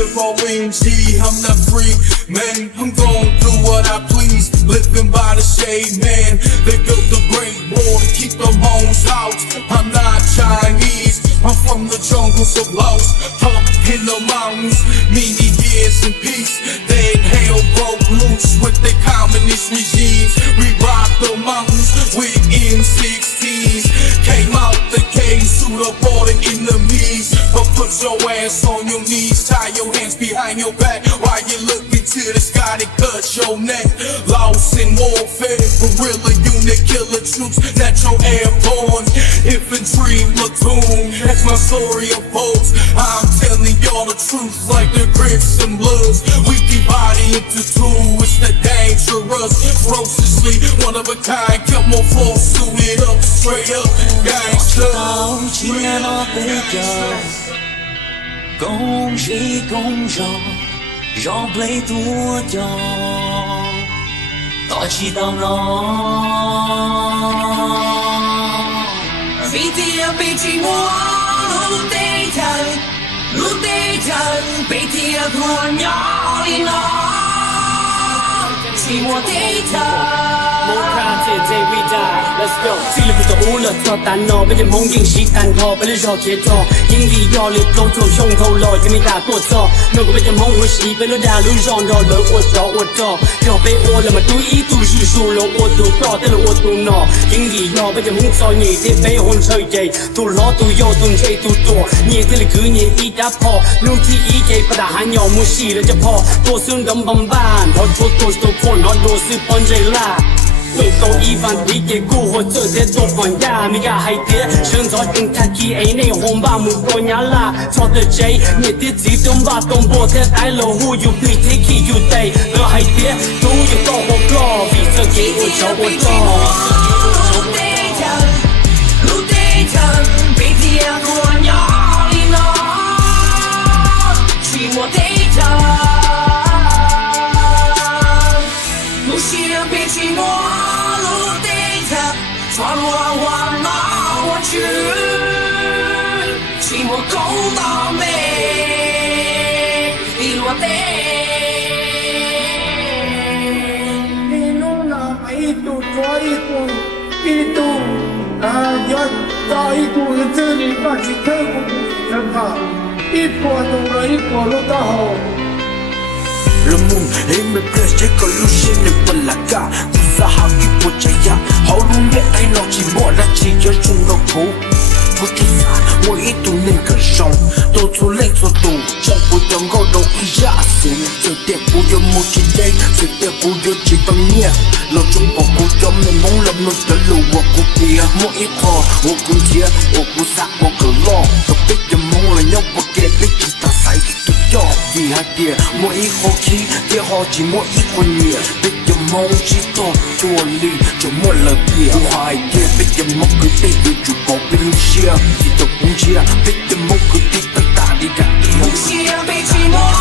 if OMG, I'm not free, man. I'm gon' do what I please, living by the shade, man. They built the great wall to keep them homes out. I'm not Chinese, I'm from the jungles of Laos, up in the mountains. Many years in peace, they hell broke loose with the communist regimes. We rocked the mountains with M16s, came out the cave, suit up all the enemies. But put your ass on your knees, tie your hands behind your back while you look into the sky to cut your neck. Lost in warfare, guerrilla unit, killer troops, natural airborne, infantry platoon. That's my story of foes. I'm telling y'all the truth like the Crips and Bloods. We divided into two, it's the dangerous, ferociously one of a kind. Kept more force, suited up, straight up, gangster. 公是公正，让被多掉，大起大浪。飞天被寂寞，路得谈，路得谈，被天空鸟里闹，寂寞得谈。 we die. Let's go. 去了不走无了，跳单脑，被这梦境洗单套，被这绕街道，引力要力blow出胸口了，就没打过招。能够被这梦会洗，被这大路上绕了，我找，要被我了嘛，赌一赌是输了，我赌到得了我赌脑，引力要被这梦造你的被红吹的，赌老赌要赌吹赌多，你这里去年一大炮，怒气一给不打还要木洗了这炮，多孙根本板，跑出多少困难都是帮着来。 对到一番理解过后，这些都放下，没个海蝶，生早定他起哎，那红把木多年啦，操的贼，你的自动把东坡在大路户有被 take you day， 那海蝶都有到我高，为这给我找我找。路得谈，被天空鸟里闹，寂寞得谈。 被寂寞路得谈，转弯弯拿我去，寂寞够到没？一落得。你弄那一度抓一度，一度要抓一度的这里把去特工真好，一波动了一波路到好。 Le monde et me plaise, j'ai que le chien n'est pas la gare. Vous avez eu pour Jaya, how long est un autre mot, la tia, je ne peux不给啥，我一度那个上，到处来做动，像不当高都一样行，这点不有木气day，这点不有几分年，老中国不叫没梦了，没得路我不变，我一套我不接，我不杀我个浪，都被人梦了，要不给被其他塞都要，厉害点，我一口气，第好几我一个年，被人梦知道做力就没了变，我还点被人梦个被人就搞被路线。 你的空气啊，被的某个地方打理的。不想被寂寞。